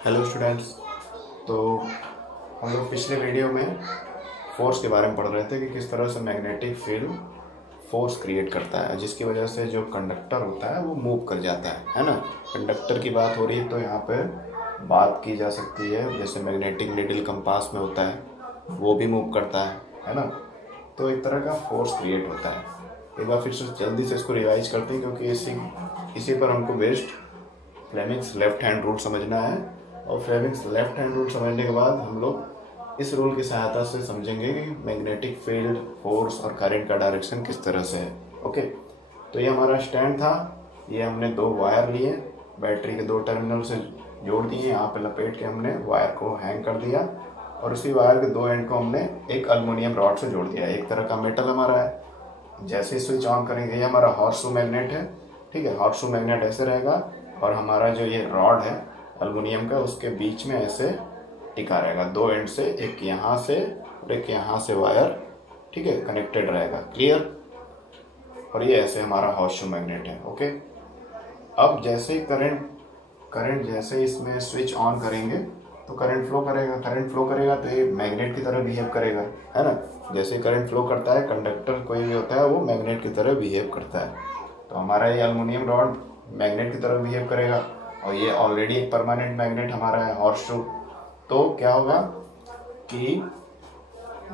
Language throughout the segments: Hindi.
Hello students. तो हम लोग पिछले वीडियो में फोर्स के बारे में पढ़ रहे थे कि किस तरह से मैग्नेटिक फील्ड फोर्स क्रिएट करता है, जिसकी वजह से जो कंडक्टर होता है वो मूव कर जाता है ना। कंडक्टर की बात हो रही है तो यहाँ पे बात की जा सकती है, जैसे मैग्नेटिक नीडल कंपास में होता है वो भी मूव करता है ना। तो एक तरह का फोर्स क्रिएट होता है। एक बार फिर से जल्दी से इसको रिवाइज करते हैं, क्योंकि इसी पर हमको based Fleming's left hand rule समझना है। और फ्लेमिंग्स लेफ्ट हैंड रूल समझने के बाद हम लोग इस रूल की सहायता से समझेंगे कि मैग्नेटिक फील्ड, फोर्स और करंट का डायरेक्शन किस तरह से है। ओके, तो ये हमारा स्टैंड था। ये हमने दो वायर लिए, बैटरी के दो टर्मिनल से जोड़ दिए, यहाँ पे लपेट के हमने वायर को हैंग कर दिया और उसी वायर के दो एंड को हमने एक अल्युमिनियम रॉड से जोड़ दिया। एक तरह का मेटल हमारा है। जैसे ही स्विच ऑन करेंगे, ये हमारा हॉर्सशू मैग्नेट है। ठीक है, हॉर्सशू मैग्नेट ऐसे रहेगा और हमारा जो ये रॉड है एल्युमिनियम का, उसके बीच में ऐसे टिका रहेगा, दो एंड से, एक यहाँ से और एक यहाँ से वायर, ठीक है, कनेक्टेड रहेगा। क्लियर? और ये ऐसे हमारा हॉर्सशू मैग्नेट है। ओके, अब जैसे ही करंट जैसे इसमें स्विच ऑन करेंगे तो करंट फ्लो करेगा तो ये मैग्नेट की तरह बिहेव करेगा, है ना। जैसे करंट फ्लो करता है, कंडक्टर कोई भी होता है वो मैग्नेट की तरह बिहेव करता है। तो हमारा ये एल्युमिनियम रॉड मैग्नेट की तरह बिहेव करेगा और ये ऑलरेडी एक परमानेंट मैग्नेट हमारा है, हॉर्सशू। तो क्या होगा कि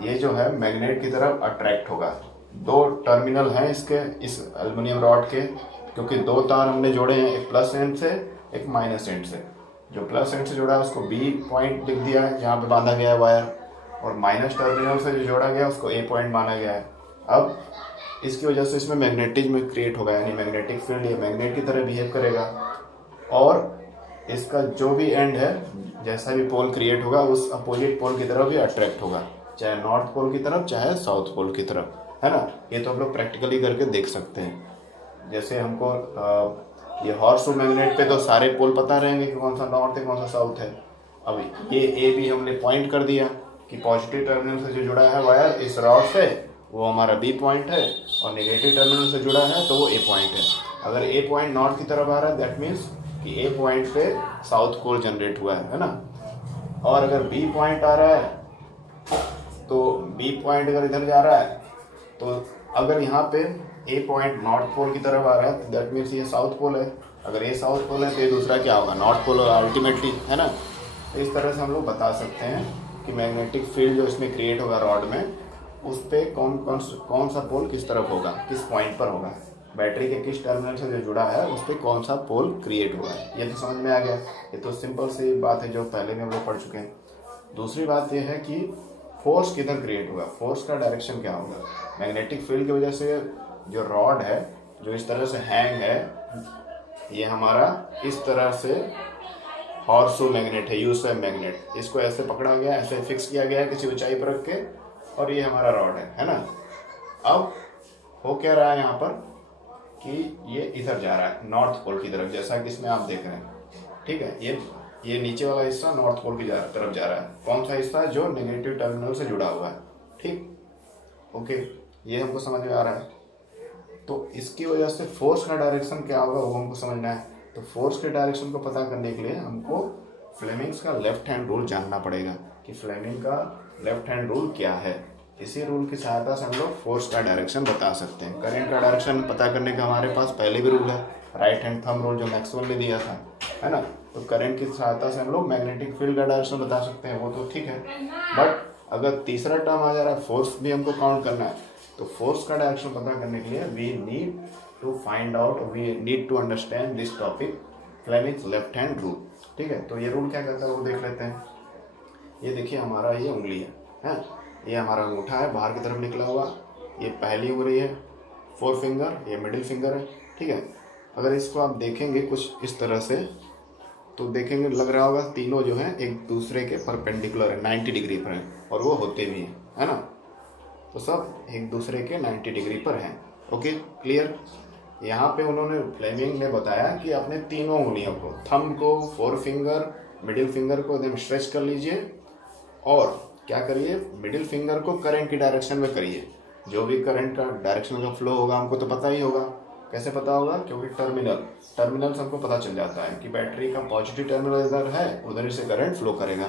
ये जो है मैग्नेट की तरफ अट्रैक्ट होगा। दो टर्मिनल हैं इसके, इस एल्युमिनियम रॉड के, क्योंकि दो तार हमने जोड़े हैं, एक प्लस एंड से एक माइनस एंड से। जो प्लस एंड से जोड़ा है उसको बी पॉइंट लिख दिया है जहाँ पे बांधा गया है वायर, और माइनस टर्मिनल से जो जोड़ा गया है उसको ए पॉइंट माना गया है। अब इसकी वजह से इसमें मैग्नेटिज्म क्रिएट होगा, यानी मैग्नेटिक फील्ड ये मैग्नेट की तरह बिहेव करेगा और इसका जो भी एंड है, जैसा भी पोल क्रिएट होगा उस अपोजिट पोल की तरफ भी अट्रैक्ट होगा, चाहे नॉर्थ पोल की तरफ चाहे साउथ पोल की तरफ, है ना। ये तो हम लोग प्रैक्टिकली करके देख सकते हैं। जैसे हमको ये हॉर्सशू मैग्नेट पे तो सारे पोल पता रहेंगे कि कौन सा नॉर्थ है कौन सा साउथ है। अब ये ए भी हमने पॉइंट कर दिया कि पॉजिटिव टर्मिनल से जो जुड़ा है वायर इस रॉड से वो हमारा बी पॉइंट है, और नेगेटिव टर्मिनल से जुड़ा है तो वो ए पॉइंट है। अगर ए पॉइंट नॉर्थ की तरफ आ रहा है दैट मीन्स कि ए पॉइंट पे साउथ पोल जनरेट हुआ है ना। और अगर बी पॉइंट आ रहा है तो बी पॉइंट अगर इधर जा रहा है, तो अगर यहाँ पे ए पॉइंट नॉर्थ पोल की तरफ आ रहा है तो दैट मीन्स ये साउथ पोल है। अगर ये साउथ पोल है तो ये दूसरा क्या होगा, नॉर्थ पोल होगा अल्टीमेटली, है ना। तो इस तरह से हम लोग बता सकते हैं कि मैग्नेटिक फील्ड जो इसमें क्रिएट होगा रॉड में, उस पर कौन सा पोल किस तरफ होगा, किस पॉइंट पर होगा, बैटरी के किस टर्मिनल से जो जुड़ा है उस पर कौन सा पोल क्रिएट हुआ है। ये तो समझ में आ गया। ये तो सिंपल सी बात है जो पहले भी हम लोग पढ़ चुके हैं। दूसरी बात यह है कि फोर्स किधर क्रिएट होगा, फोर्स का डायरेक्शन क्या होगा। मैग्नेटिक फील्ड की वजह से जो रॉड है जो इस तरह से हैंग है, ये हमारा इस तरह से हॉर्सशू मैग्नेट है, यू शेप मैग्नेट। इसको ऐसे पकड़ा गया, ऐसे फिक्स किया गया है किसी ऊंचाई पर रख के, और ये हमारा रॉड है ना। अब हो क्या रहा है यहाँ पर कि ये इधर जा रहा है नॉर्थ पोल की तरफ, जैसा कि इसमें आप देख रहे हैं। ठीक है, ये नीचे वाला हिस्सा नॉर्थ पोल की तरफ जा रहा है। कौन सा हिस्सा, जो नेगेटिव टर्मिनल से जुड़ा हुआ है। ठीक, ओके, ये हमको समझ में आ रहा है। तो इसकी वजह से फोर्स का डायरेक्शन क्या होगा वो हमको समझना है। तो फोर्स के डायरेक्शन को पता करने के लिए हमको फ्लेमिंग्स का लेफ्ट हैंड रूल जानना पड़ेगा कि फ्लेमिंग का लेफ्ट हैंड रूल क्या है। इसी रूल की सहायता से हम लोग फोर्स का डायरेक्शन बता सकते हैं। करंट का डायरेक्शन पता करने का हमारे पास पहले भी रूल है, राइट हैंड थंब रूल, जो मैक्सवेल ने दिया था, है ना। तो करंट की सहायता से हम लोग मैग्नेटिक फील्ड का डायरेक्शन बता सकते हैं, वो तो ठीक है। बट अगर तीसरा टर्म आ जा रहा है, फोर्स भी हमको काउंट करना है, तो फोर्स का डायरेक्शन पता करने के लिए we need to understand this topic, Fleming's left hand rule. ठीक है, तो ये रूल क्या कहता है वो देख लेते हैं। ये देखिए हमारा ये उंगली है, ये हमारा अंगूठा है बाहर की तरफ निकला हुआ, ये पहली उंगली है, फोर फिंगर, ये मिडिल फिंगर है। ठीक है, अगर इसको आप देखेंगे कुछ इस तरह से तो देखेंगे लग रहा होगा तीनों जो हैं एक दूसरे के परपेंडिकुलर है, 90 डिग्री पर हैं, और वो होते भी हैं, है ना। तो सब एक दूसरे के 90 डिग्री पर हैं। Okay, clear. यहाँ पे उन्होंने फ्लेमिंग ने बताया कि अपने तीनों उंगलियों को, थंब को, फोर फिंगर, मिडिल फिंगर को एकदम स्ट्रेच कर लीजिए और क्या करिए, मिडिल फिंगर को करंट की डायरेक्शन में करिए। जो भी करंट का डायरेक्शन का फ्लो होगा हमको तो पता ही होगा, कैसे पता होगा? क्योंकि टर्मिनल से हमको पता चल जाता है कि बैटरी का पॉजिटिव टर्मिनल इधर है, उधर से करंट फ्लो करेगा।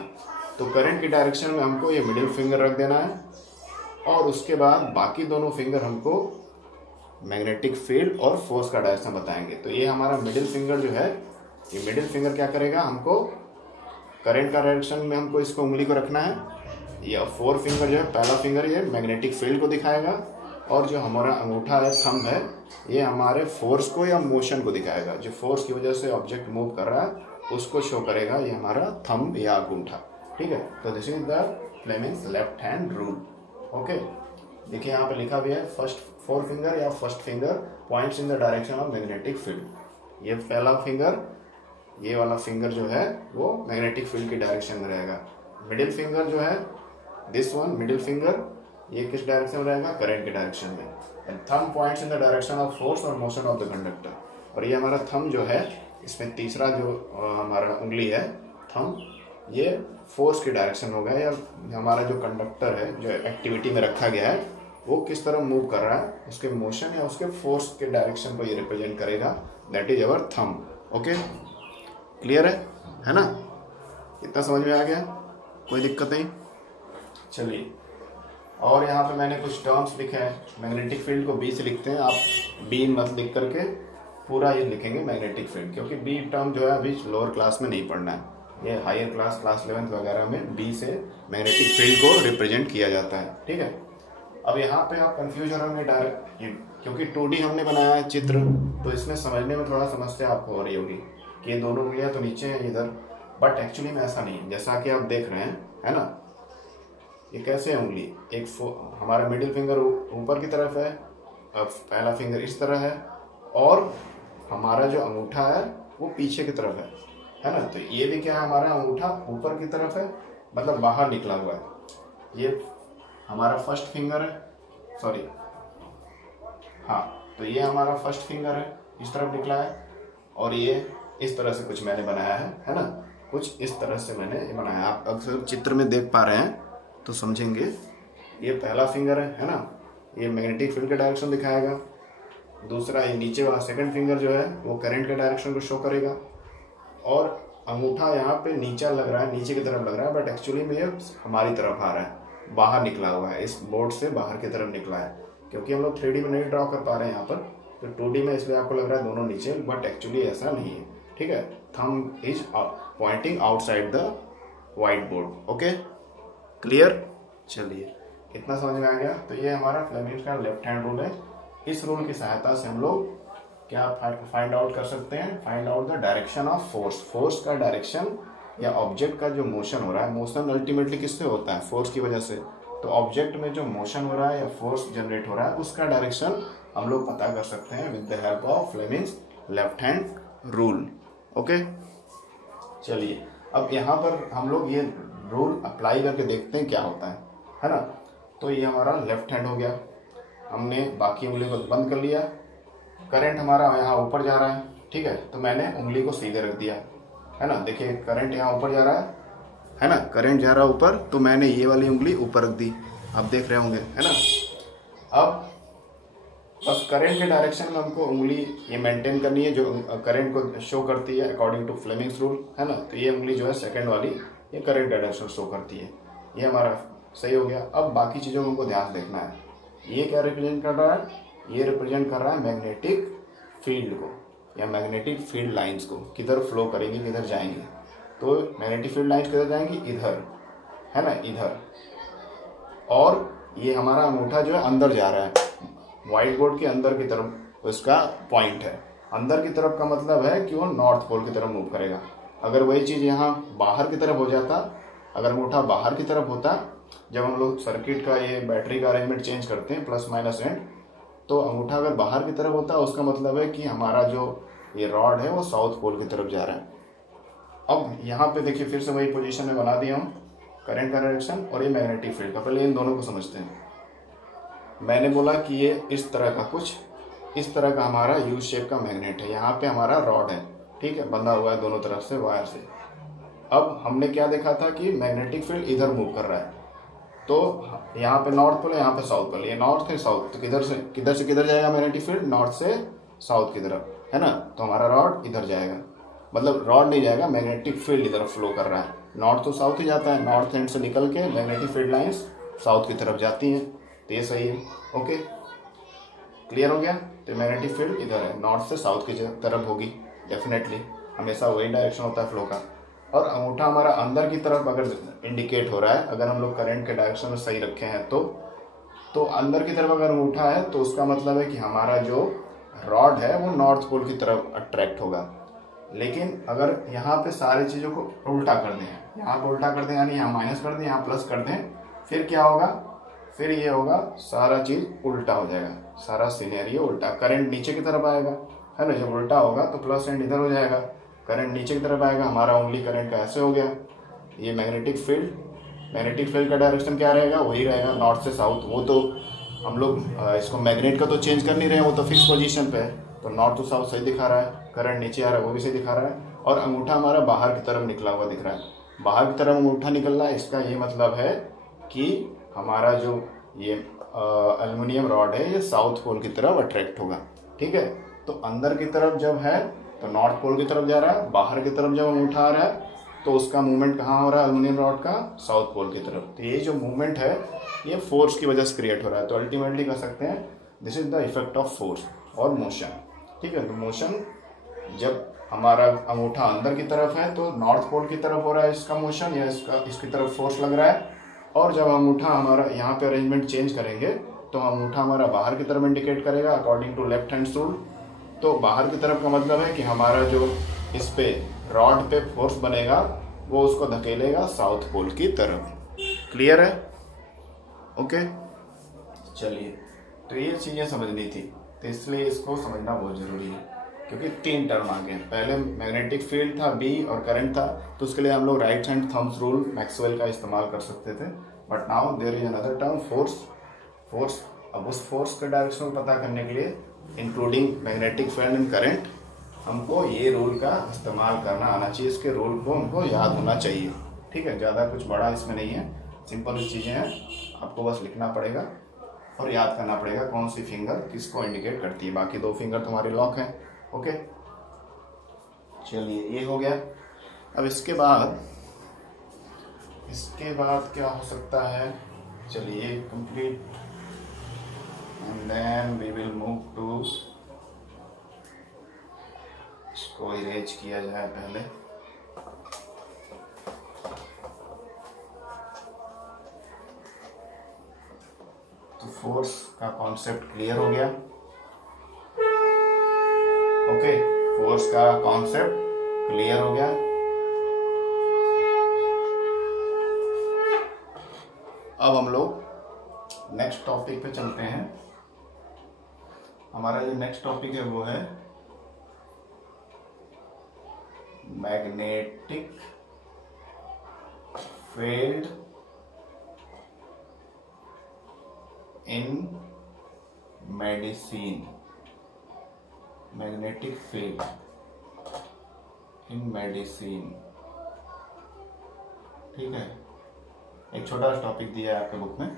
तो करंट की डायरेक्शन में हमको ये मिडिल फिंगर रख देना है और उसके बाद बाकी दोनों फिंगर हमको मैग्नेटिक फील्ड और फोर्स का डायरेक्शन बताएंगे। तो ये हमारा मिडिल फिंगर जो है, ये मिडिल फिंगर क्या करेगा, हमको करंट का डायरेक्शन में हमको इसको उंगली को रखना है। ये फोर फिंगर जो है, पहला फिंगर ये मैग्नेटिक फील्ड को दिखाएगा और जो हमारा अंगूठा है, थंब है, ये हमारे फोर्स को या मोशन को दिखाएगा। जो फोर्स की वजह से ऑब्जेक्ट मूव कर रहा है उसको शो करेगा ये हमारा थंब या अंगूठा। ठीक है, तो this is the Fleming's left hand rule. Okay, देखिए यहाँ पे लिखा भी है फर्स्ट फोर फिंगर या first finger points in the direction of magnetic field. ये पहला फिंगर, ये वाला फिंगर जो है वो मैग्नेटिक फील्ड की डायरेक्शन में रहेगा। मिडिल फिंगर जो है, दिस वन मिडिल फिंगर, ये किस डायरेक्शन में रहेगा, करंट के डायरेक्शन में। And thumb points in the direction of force और मोशन ऑफ द कंडक्टर। और ये हमारा थंब जो है, इसमें तीसरा जो हमारा उंगली है थंब, ये फोर्स की डायरेक्शन होगा या हमारा जो कंडक्टर है जो एक्टिविटी में रखा गया है वो किस तरह मूव कर रहा है, उसके मोशन या उसके फोर्स के डायरेक्शन को ये रिप्रेजेंट करेगा। That is our thumb. Okay, clear है ना? इतना समझ में आ गया? कोई दिक्कत नहीं? चलिए, और यहाँ पे मैंने कुछ टर्म्स लिखे हैं। मैग्नेटिक फील्ड को बी से लिखते हैं, आप बी मत लिख करके पूरा ये लिखेंगे मैग्नेटिक फील्ड, क्योंकि बी टर्म जो है अभी लोअर क्लास में नहीं पढ़ना है। ये हायर क्लास 11th वगैरह में बी से मैग्नेटिक फील्ड को रिप्रेजेंट किया जाता है। ठीक है, अब यहाँ पे आप कंफ्यूज हो रहे होंगे क्योंकि 2D हमने बनाया है चित्र, तो इसमें समझने में थोड़ा समस्या आपको हो रही होगी कि ये दोनों उंगलियाँ तो नीचे हैं इधर, बट एक्चुअली में ऐसा नहीं है। जैसा कि आप देख रहे हैं, है ना, ये कैसे है उंगली, एक हमारा मिडिल फिंगर ऊपर की तरफ है, अब पहला फिंगर इस तरह है और हमारा जो अंगूठा है वो पीछे की तरफ है ना। तो ये भी क्या है, हमारा अंगूठा ऊपर की तरफ है, मतलब बाहर निकला हुआ है। ये हमारा फर्स्ट फिंगर है, सॉरी, हाँ, तो ये हमारा फर्स्ट फिंगर है, इस तरफ निकला है, और ये इस तरह से कुछ मैंने बनाया है ना, कुछ इस तरह से मैंने बनाया। आप अक्सर चित्र में देख पा रहे हैं तो समझेंगे। ये पहला फिंगर है ना, ये मैग्नेटिक फील्ड का डायरेक्शन दिखाएगा। दूसरा ये नीचे वाला सेकंड फिंगर जो है वो करंट के डायरेक्शन को शो करेगा। और अंगूठा यहाँ पे नीचा लग रहा है, नीचे की तरफ लग रहा है, बट एक्चुअली में ये हमारी तरफ आ रहा है, बाहर निकला हुआ है, इस बोर्ड से बाहर की तरफ निकला है। क्योंकि हम लोग 3D में नहीं ड्रॉ कर पा रहे हैं यहाँ पर, तो 2D में इसलिए आपको लग रहा है दोनों नीचे, बट एक्चुअली ऐसा नहीं है। ठीक है, thumb is pointing outside the white board. Okay, clear? चलिए, इतना समझ में आ गया। तो ये हमारा फ्लेमिंग्स का लेफ्ट हैंड रूल है। इस रूल की सहायता से हम लोग क्या फाइंड आउट कर सकते हैं, find out the direction of force. Force का डायरेक्शन या ऑब्जेक्ट का जो मोशन हो रहा है, मोशन अल्टीमेटली किससे होता है, फोर्स की वजह से। तो ऑब्जेक्ट में जो मोशन हो रहा है या फोर्स जनरेट हो रहा है, उसका डायरेक्शन हम लोग पता कर सकते हैं with the help of Fleming's left hand rule. Okay, चलिए, अब यहाँ पर हम लोग ये रूल अप्लाई करके देखते हैं क्या होता है ना। तो ये हमारा लेफ्ट हैंड हो गया, हमने बाकी उंगली को बंद कर लिया, करंट हमारा यहाँ ऊपर जा रहा है। ठीक है, तो मैंने उंगली को सीधे रख दिया, है ना। देखिए करंट यहाँ ऊपर जा रहा है ना, करंट जा रहा है ऊपर, तो मैंने ये वाली उंगली ऊपर रख दी, आप देख रहे होंगे, है ना। अब बस करंट के डायरेक्शन में हमको उंगली ये मेंटेन करनी है जो करंट को शो करती है अकॉर्डिंग टू फ्लेमिंग्स रूल, है ना। तो ये उंगली जो है सेकंड वाली, ये करंट डायरेक्शन शो करती है। ये हमारा सही हो गया। अब बाकी चीज़ों को हमको ध्यान देखना है। ये क्या रिप्रेजेंट कर रहा है, ये रिप्रेजेंट कर रहा है मैग्नेटिक फील्ड को या मैग्नेटिक फील्ड लाइंस को, किधर फ्लो करेंगी, किधर जाएंगी। तो मैग्नेटिक फील्ड लाइंस किधर जाएंगी, इधर, है ना, इधर। और ये हमारा अंगूठा जो है अंदर जा रहा है, व्हाइट बोर्ड के अंदर की तरफ उसका पॉइंट है। अंदर की तरफ का मतलब है कि वो नॉर्थ पोल की तरफ मूव करेगा। अगर वही चीज़ यहाँ बाहर की तरफ हो जाता, अगर अंगूठा बाहर की तरफ होता, जब हम लोग सर्किट का ये बैटरी का अरेंजमेंट चेंज करते हैं प्लस माइनस एंड, तो अंगूठा अगर बाहर की तरफ होता उसका मतलब है कि हमारा जो ये रॉड है वो साउथ पोल की तरफ जा रहा है। अब यहाँ पे देखिए फिर से वही पोजीशन में बना दिया हम, करंट का डायरेक्शन और ये मैग्नेटिक फील्ड का। पहले इन दोनों को समझते हैं। मैंने बोला कि ये इस तरह का कुछ इस तरह का हमारा यू शेप का मैग्नेट है, यहाँ पे हमारा रॉड है, ठीक है, बंधा हुआ है दोनों तरफ से वायर से। अब हमने क्या देखा था कि मैग्नेटिक फील्ड इधर मूव कर रहा है, तो यहाँ पे नॉर्थ पोल है, यहाँ पे साउथ पोल, ये नॉर्थ है साउथ, तो किधर से किधर जाएगा मैग्नेटिक फील्ड, नॉर्थ से साउथ की तरफ, है ना। तो हमारा रॉड इधर जाएगा, मतलब रॉड नहीं जाएगा, मैग्नेटिक फील्ड इधर फ्लो कर रहा है। नॉर्थ तो साउथ ही जाता है, नॉर्थ एंड से निकल के मैग्नेटिक फील्ड लाइंस साउथ की तरफ जाती हैं, तो ये सही है। ओके, क्लियर हो गया। तो मैग्नेटिक फील्ड इधर है, नॉर्थ से साउथ की तरफ होगी डेफिनेटली, हमेशा वही डायरेक्शन होता है फ्लो का। और अंगूठा हमारा अंदर की तरफ अगर इंडिकेट हो रहा है, अगर हम लोग करंट के डायरेक्शन में सही रखे हैं तो अंदर की तरफ अगर अंगूठा है तो उसका मतलब है कि हमारा जो रॉड है वो नॉर्थ पोल की तरफ अट्रैक्ट होगा। लेकिन अगर यहाँ पे सारी चीज़ों को उल्टा कर दें, यहाँ पे उल्टा कर दें, यानी यहाँ माइनस कर दें, यहाँ प्लस कर दें, फिर क्या होगा, फिर ये होगा सारा चीज़ उल्टा हो जाएगा, सारा सिनेरियो उल्टा। करंट नीचे की तरफ आएगा, है ना, जब उल्टा होगा तो प्लस एंड इधर हो जाएगा, करंट नीचे की तरफ आएगा, हमारा ओनली करंट का ऐसे हो गया। ये मैग्नेटिक फील्ड का डायरेक्शन क्या रहेगा, वही रहेगा नॉर्थ से साउथ। वो तो हम लोग इसको मैग्नेट का तो चेंज कर नहीं रहे हैं, वो तो फिक्स पोजीशन पे है, तो नॉर्थ टू साउथ सही दिखा रहा है, करंट नीचे आ रहा है वो भी सही दिखा रहा है, और अंगूठा हमारा बाहर की तरफ निकला हुआ दिख रहा है। बाहर की तरफ अंगूठा निकल रहा है, इसका ये मतलब है कि हमारा जो ये एल्युमिनियम रॉड है ये साउथ पोल की तरफ अट्रैक्ट होगा। ठीक है, तो अंदर की तरफ जब है तो नॉर्थ पोल की तरफ जा रहा है, बाहर की तरफ जब अंगूठा आ रहा है तो उसका मूवमेंट कहाँ हो रहा है, एल्युमिनियम रॉड का साउथ पोल की तरफ। तो ये जो मूवमेंट है ये फोर्स की वजह से क्रिएट हो रहा है। तो अल्टीमेटली कह सकते हैं this is the effect of force और मोशन। ठीक है, तो मोशन जब हमारा अंगूठा अंदर की तरफ है तो नॉर्थ पोल की तरफ हो रहा है इसका मोशन, या इसकी तरफ फोर्स लग रहा है। और जब अंगूठा हमारा यहाँ पे अरेंजमेंट चेंज करेंगे तो अंगूठा हमारा बाहर की तरफ इंडिकेट करेगा according to left hand rule. तो बाहर की तरफ का मतलब है कि हमारा जो इस पे रॉड पे फोर्स बनेगा वो उसको धकेलेगा साउथ पोल की तरफ। क्लियर है? ओके, चलिए, तो ये चीज़ें समझनी थी, तो इसलिए इसको समझना बहुत ज़रूरी है, क्योंकि 3 टर्म आ गए। पहले मैग्नेटिक फील्ड था बी और करंट था, तो उसके लिए हम लोग right hand thumbs rule Maxwell का इस्तेमाल कर सकते थे। But now there is another term force. अब उस फोर्स के डायरेक्शन को पता करने के लिए including magnetic field and current हमको ये रूल का इस्तेमाल करना आना चाहिए, इसके रूल को हमको याद होना चाहिए। ठीक है, ज़्यादा कुछ बड़ा इसमें नहीं है, सिंपल चीज़ें हैं, आपको बस लिखना पड़ेगा और याद करना पड़ेगा कौन सी फिंगर किसको इंडिकेट करती है। बाकी 2 फिंगर तुम्हारी लॉक है। ओके, चलिए, ये हो गया। अब इसके बाद क्या हो सकता है, चलिए complete, and then we will move to, इसको इरेज किया जाए पहले। तो फोर्स का कॉन्सेप्ट क्लियर हो गया। ओके, फोर्स का कॉन्सेप्ट क्लियर हो गया। अब हम लोग नेक्स्ट टॉपिक पे चलते हैं। हमारा जो नेक्स्ट टॉपिक है वो है मैग्नेटिक फील्ड इन मेडिसिन। मैग्नेटिक फील्ड इन मेडिसिन। ठीक है, एक छोटा सा टॉपिक दिया है आपके बुक में।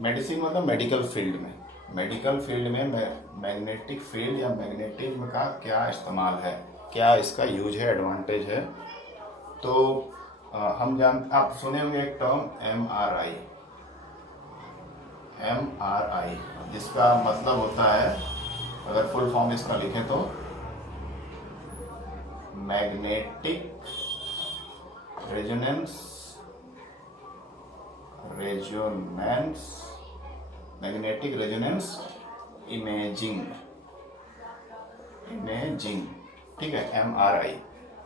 मेडिसिन मतलब मेडिकल फील्ड में, मैग्नेटिक फील्ड या मैग्नेटिज्म का क्या इस्तेमाल है, क्या इसका यूज है, एडवांटेज है। तो आप सुने होंगे एक टर्म MRI, जिसका मतलब होता है, अगर फुल फॉर्म इसका लिखें तो मैग्नेटिक रेजोनेंस इमेजिंग। ठीक है, MRI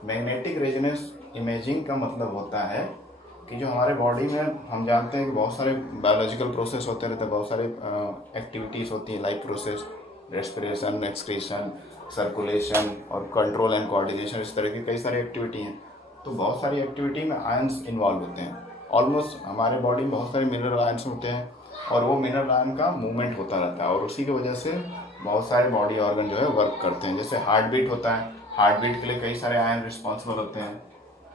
मैग्नेटिक रेजोनेंस इमेजिंग का मतलब होता है कि जो हमारे बॉडी में, हम जानते हैं कि बहुत सारे बायोलॉजिकल प्रोसेस होते रहते हैं, बहुत सारे एक्टिविटीज़ होती हैं, life process, respiration, excretion, circulation और कंट्रोल एंड कोऑर्डिनेशन, इस तरह की कई सारी एक्टिविटी हैं। तो बहुत सारी एक्टिविटी में आयंस इन्वॉल्व होते हैं। ऑलमोस्ट हमारे बॉडी में बहुत सारे मिनरल आयंस होते हैं और वो मिनरल आयन का मूवमेंट होता रहता है, और उसी की वजह से बहुत सारे बॉडी ऑर्गन जो है वर्क करते हैं। जैसे हार्ट बीट होता है, हार्ट बीट के लिए कई सारे आयन रिस्पॉन्सिबल होते हैं,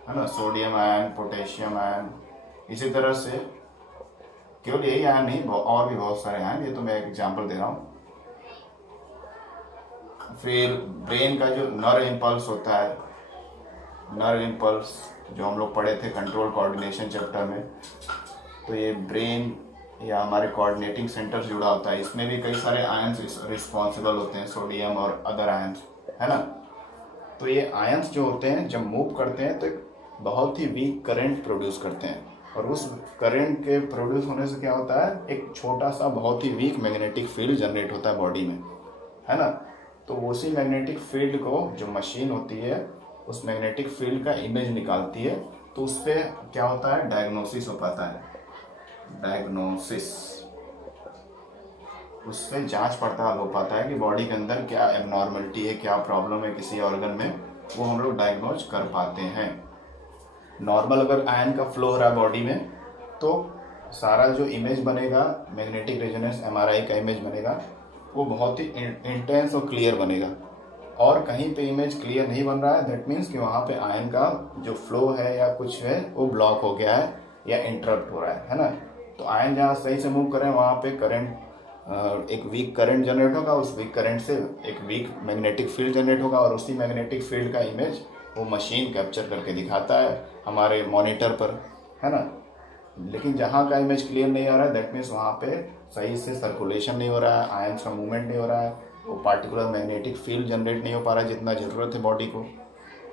है ना, सोडियम आयन, पोटेशियम आयन। इसी तरह से केवल यही आयन नहीं, और भी बहुत सारे आयन, ये तो मैं एक एग्जांपल दे रहा हूँ। फिर ब्रेन का जो नर्व इम्पल्स होता है, नर्व इम्पल्स जो हम लोग पढ़े थे कंट्रोल कोऑर्डिनेशन चैप्टर में, तो ये ब्रेन या हमारे कोऑर्डिनेटिंग सेंटर जुड़ा होता है। इसमें भी कई सारे आयंस रिस्पॉन्सिबल होते हैं, सोडियम और अदर आयंस, है ना। तो ये आयंस जो होते हैं जब मूव करते हैं तो एक बहुत ही वीक करंट प्रोड्यूस करते हैं, और उस करंट के प्रोड्यूस होने से क्या होता है, एक छोटा सा बहुत ही वीक मैग्नेटिक फील्ड जनरेट होता है बॉडी में, है ना। तो उसी मैग्नेटिक फील्ड को जो मशीन होती है उस मैग्नेटिक फील्ड का इमेज निकालती है, तो उससे क्या होता है, डायग्नोसिस हो पाता है, डायग्नोसिस। उससे जांच पड़ताल हो पाता है कि बॉडी के अंदर क्या एबनॉर्मलिटी है, क्या प्रॉब्लम है किसी ऑर्गन में, वो हम लोग डायग्नोज कर पाते हैं। नॉर्मल अगर आयन का फ्लो हो रहा है बॉडी में तो सारा जो इमेज बनेगा, मैग्नेटिक रेजोनेंस एमआरआई का इमेज बनेगा, वो बहुत ही इंटेंस और क्लियर बनेगा। और कहीं पे इमेज क्लियर नहीं बन रहा है, दैट मीन्स कि वहाँ पे आयन का जो फ्लो है या कुछ है वो ब्लॉक हो गया है या इंटरप्ट हो रहा है ना। तो आयन जहाँ सही से मूव करें वहाँ पे करंट, एक वीक करंट जनरेट होगा, उस वीक करंट से एक वीक मैग्नेटिक फील्ड जनरेट होगा, और उसी मैग्नेटिक फील्ड का इमेज वो मशीन कैप्चर करके दिखाता है हमारे मॉनिटर पर, है ना। लेकिन जहाँ का इमेज क्लियर नहीं आ रहा है, दैट मीन्स वहाँ पे सही से सर्कुलेशन नहीं हो रहा है, आयंस का मूवमेंट नहीं हो रहा है, वो पार्टिकुलर मैग्नेटिक फील्ड जनरेट नहीं हो पा रहा है जितना ज़रूरत है बॉडी को।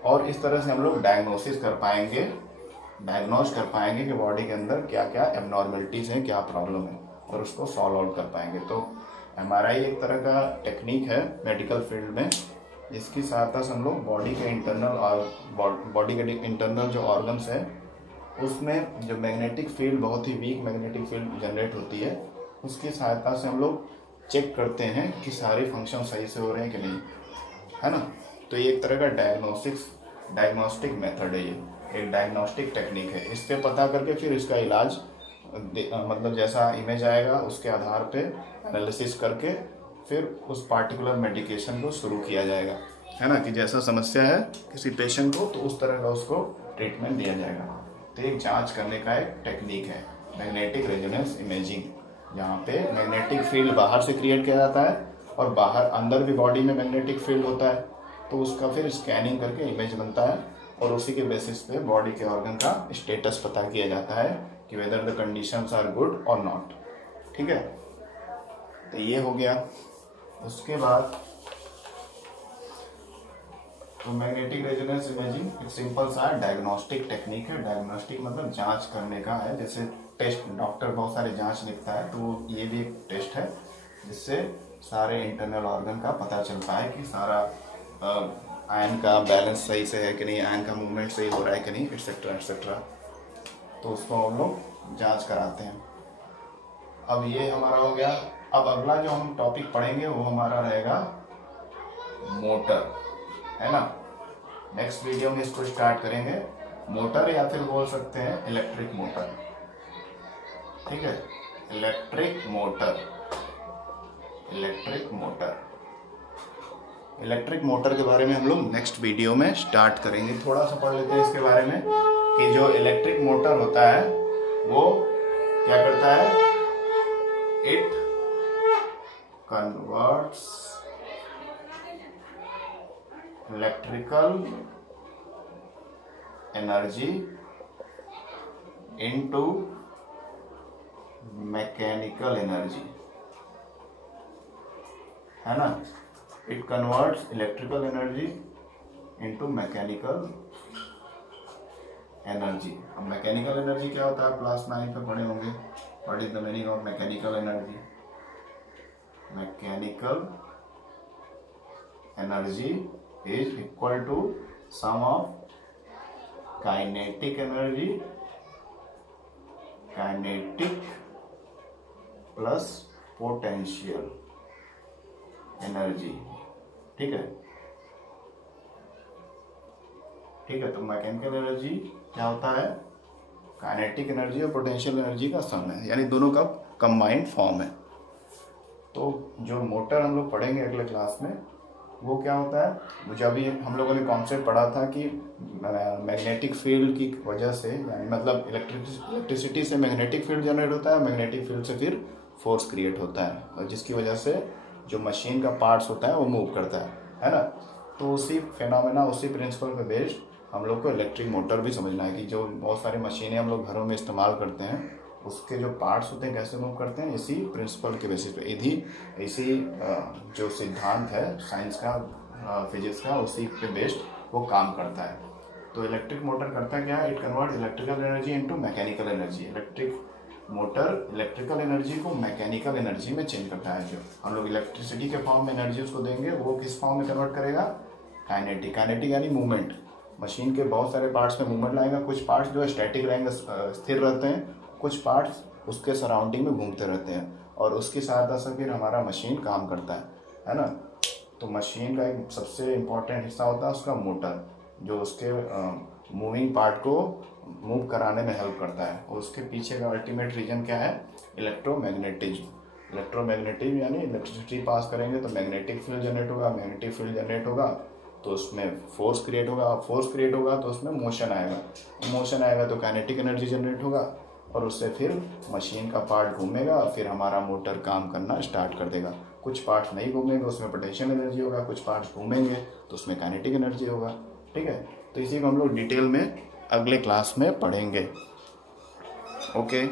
और इस तरह से हम लोग डायग्नोसिस कर पाएंगे, डायग्नोज कर पाएंगे कि बॉडी के अंदर क्या क्या एबनॉर्मलिटीज़ हैं, क्या प्रॉब्लम है, और उसको सॉल्व आउट कर पाएंगे। तो एमआरआई एक तरह का टेक्निक है मेडिकल फील्ड में, जिसकी सहायता से हम लोग बॉडी के इंटरनल और बॉडी के इंटरनल जो ऑर्गन्स है उसमें जो मैग्नेटिक फील्ड, बहुत ही वीक मैग्नेटिक फील्ड जनरेट होती है, उसकी सहायता से हम लोग चेक करते हैं कि सारे फंक्शन सही से हो रहे हैं कि नहीं, है ना। तो ये एक तरह का डायग्नोस्टिक मेथड है, ये एक डायग्नोस्टिक टेक्निक है। इससे पता करके फिर इसका इलाज, मतलब जैसा इमेज आएगा उसके आधार पे एनालिसिस करके फिर उस पार्टिकुलर मेडिकेशन को शुरू किया जाएगा, है ना। कि जैसा समस्या है किसी पेशेंट को तो उस तरह का उसको ट्रीटमेंट दिया जाएगा। तो एक जांच करने का एक टेक्निक है मैग्नेटिक रेजोनेंस इमेजिंग, जहाँ पे मैग्नेटिक फील्ड बाहर से क्रिएट किया जाता है और बाहर अंदर भी बॉडी में मैग्नेटिक फील्ड होता है, तो उसका फिर स्कैनिंग करके इमेज बनता है, और उसी के बेसिस पे बॉडी के ऑर्गन का स्टेटस पता किया जाता है कि whether the conditions are good और नॉट, ठीक है। तो ये हो गया। उसके बाद तो मैग्नेटिक रेजोनेंस इमेजिंग एक सिंपल सा डायग्नोस्टिक टेक्निक है। डायग्नोस्टिक मतलब जांच करने का है, जैसे टेस्ट, डॉक्टर बहुत सारे जांच लिखता है, तो ये भी एक टेस्ट है जिससे सारे इंटरनल ऑर्गन का पता चलता है कि सारा आयन का बैलेंस सही से है कि नहीं, आयन का मूवमेंट सही हो रहा है कि नहीं, एटसेट्रा एटसेट्रा। तो उसको हम लोग जांच कराते हैं। अब ये हमारा हो गया। अब अगला जो हम टॉपिक पढ़ेंगे वो हमारा रहेगा मोटर, है ना। नेक्स्ट वीडियो में इसको स्टार्ट करेंगे, मोटर या फिर बोल सकते हैं इलेक्ट्रिक मोटर, ठीक है। Electric motor, electric motor, electric motor के बारे में हम लोग नेक्स्ट वीडियो में स्टार्ट करेंगे। थोड़ा सा पढ़ लेते हैं इसके बारे में कि जो इलेक्ट्रिक मोटर होता है वो क्या करता है, it converts electrical energy into mechanical energy, है ना। It converts electrical energy into mechanical energy. अब मैकेनिकल एनर्जी क्या होता है, क्लास 9 पे पढ़े होंगे, what is the meaning of mechanical energy. Mechanical energy is equal to sum of kinetic energy, kinetic plus potential energy, ठीक है, ठीक है। तो मैकेनिकल एनर्जी क्या होता है, काइनेटिक एनर्जी और पोटेंशियल एनर्जी का सम है, यानी दोनों का कंबाइंड फॉर्म है। तो जो मोटर हम लोग पढ़ेंगे अगले क्लास में वो क्या होता है, मुझे अभी हम लोगों ने कॉन्सेप्ट पढ़ा था कि मैग्नेटिक फील्ड की वजह से, यानी मतलब इलेक्ट्रिसिटी से मैग्नेटिक फील्ड जनरेट होता है, मैग्नेटिक फील्ड से फिर फोर्स क्रिएट होता है, और जिसकी वजह से जो मशीन का पार्ट्स होता है वो मूव करता है। है ना। तो उसी फिनोमेना, उसी प्रिंसिपल पे बेस्ड हम लोग को इलेक्ट्रिक मोटर भी समझना है कि जो बहुत सारी मशीनें हम लोग घरों में इस्तेमाल करते हैं उसके जो पार्ट्स होते हैं कैसे मूव करते हैं, इसी प्रिंसिपल के बेसिस पे, इसी जो सिद्धांत है साइंस का, फिजिक्स का, उसी पे बेस्ड वो काम करता है। तो इलेक्ट्रिक मोटर करता क्या है, it convert electrical energy into mechanical energy. Electric motor electrical energy को मैकेनिकल एनर्जी में चेंज करता है। जो हम लोग इलेक्ट्रिसिटी के फॉर्म में एनर्जी उसको देंगे, वो किस फॉर्म में कन्वर्ट करेगा, काइनेटिक। काइनेटिक यानी मूवमेंट। मशीन के बहुत सारे पार्ट्स में मूवमेंट लाएगा, कुछ पार्ट्स जो है स्टैटिक रहेंगे, स्थिर रहते हैं, कुछ पार्ट्स उसके सराउंडिंग में घूमते रहते हैं, और उसकी सहायता से फिर हमारा मशीन काम करता है ना। तो मशीन का एक सबसे इम्पॉर्टेंट हिस्सा होता है उसका मोटर, जो उसके मूविंग पार्ट को मूव कराने में हेल्प करता है। और उसके पीछे का अल्टीमेट रीजन क्या है, इलेक्ट्रोमैग्नेटिज्म। इलेक्ट्रोमैग्नेटिज्म यानी इलेक्ट्रिसिटी पास करेंगे तो मैग्नेटिक फील्ड जनरेट होगा, मैग्नेटिक फील्ड जनरेट होगा तो उसमें फोर्स क्रिएट होगा, फोर्स क्रिएट होगा तो उसमें मोशन आएगा, मोशन आएगा तो काइनेटिक एनर्जी जनरेट होगा, और उससे फिर मशीन का पार्ट घूमेगा, फिर हमारा मोटर काम करना स्टार्ट कर देगा। कुछ पार्ट्स नहीं घूमेंगे उसमें पोटेंशियल एनर्जी होगा, कुछ पार्ट्स घूमेंगे तो उसमें काइनेटिक एनर्जी होगा। ठीक है, तो इसी को हम लोग डिटेल में अगले क्लास में पढ़ेंगे। ओके।